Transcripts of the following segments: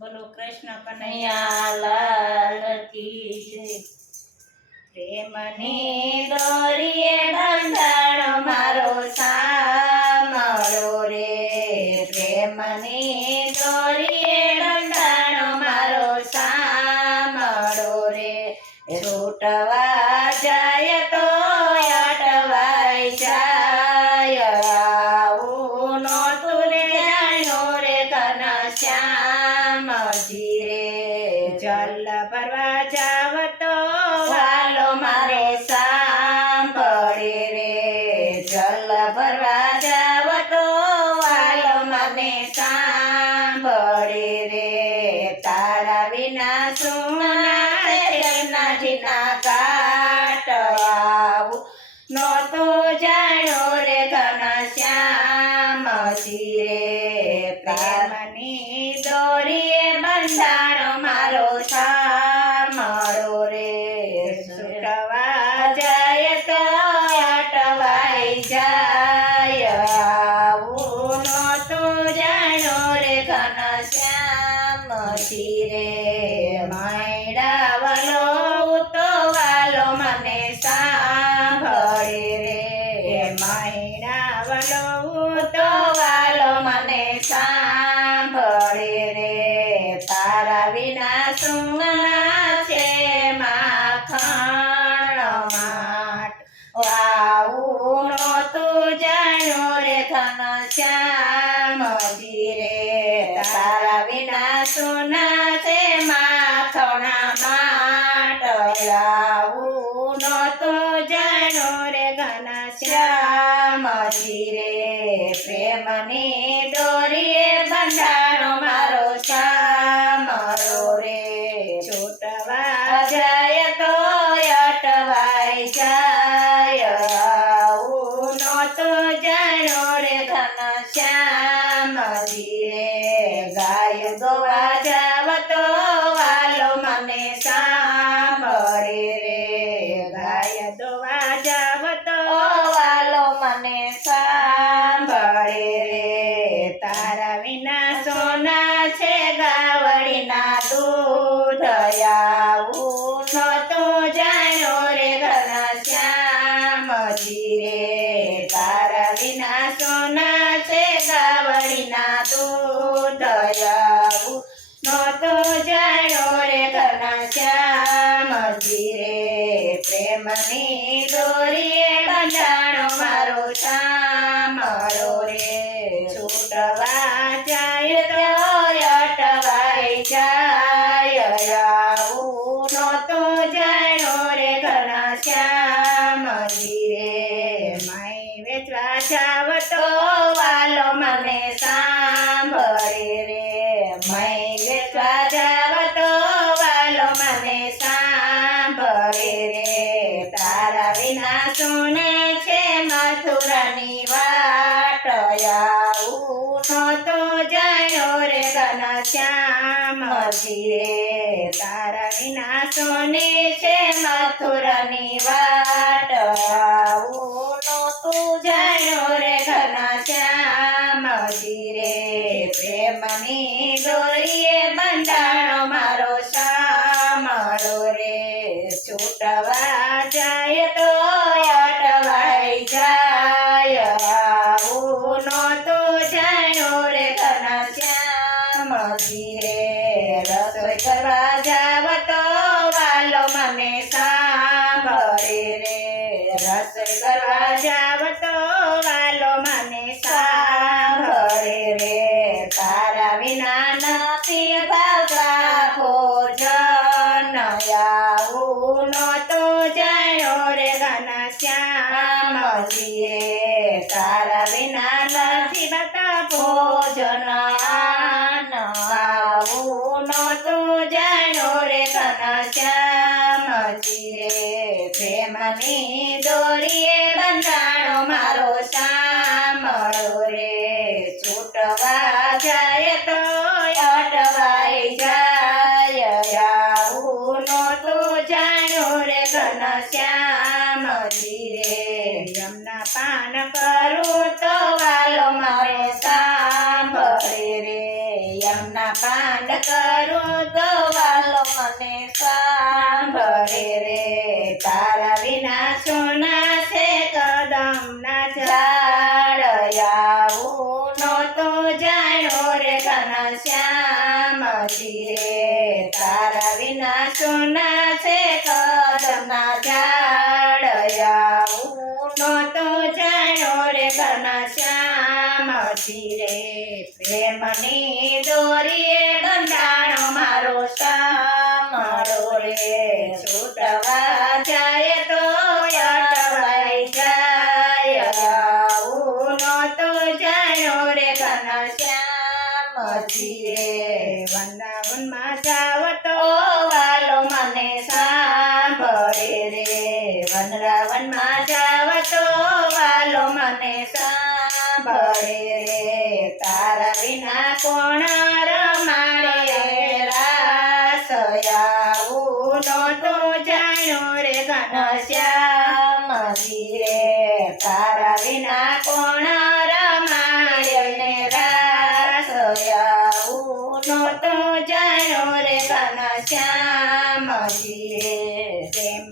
બોલો કૃષ્ણ કનૈયા લાલ કી જય. પ્રેમની દોરીએ બંધાણો મારો સામળો રે. પ્રેમની પરવા પ્રેમની દોરીએ બંધારો મારો સામરો રે. છૂટવા જાય તો અટવાઈ જાય નો તો જાણો રે ઘન શ્યામજી રે. ગાય ગોવા જાવ તો વાલો મને સાંભળે રે. ગાય ગોવા જાવ શ્યામજી દયાવું તો જયો રે ઘનશ્યામ ધીરે તારા વિના સોને છે મથુરની વાટ આવું તું જયો રે ઘનશ્યામ ધીરે પ્રેમની દોરીએ વાસણ કરવા જાવ તો વાલો મને સાંભળે રે. તારા વિના નથી ભાવતા ભોજન. આવું તો જાણ્યો રે ઘના શ્યામજીએ તારા વિના Gracias, સોના છે કદમના ઝાડ આવું નહોતો જાણ્યો રે ઘનશ્યામજી રે. પ્રેમની દોરીએ બંધાણો મારો સામરો રે. છૂટવા સાંભળે રે. વનરાવનમાં જાવ તો વાલો મને સાંભળે રે. તારા વિના કોણ રમાડે રાસ આવું નહોતો જાણ્યો રે ઘનશ્યામજી રે. તારા વિના કોણ રમાડે ને રાસ આવું નહોતો જાણ્યો રે ઘનશ્યામજી રે.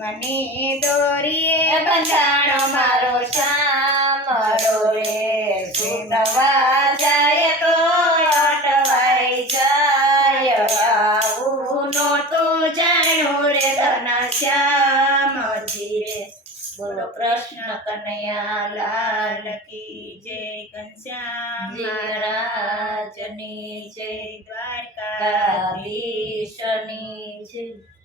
પ્રેમની દોરીએ બંધાણો મારો શ્યામળો રે સુતવા જાય તો અટવાઈ જાય. આવું નહોતું જાણ્યું રે ઘનશ્યામજી રે. બોલો કૃષ્ણ કનૈયા લાલ કી જય ઘનશ્યામ જીવરાજની જય જય દ્વારકા દ્વારકાધીશની જય.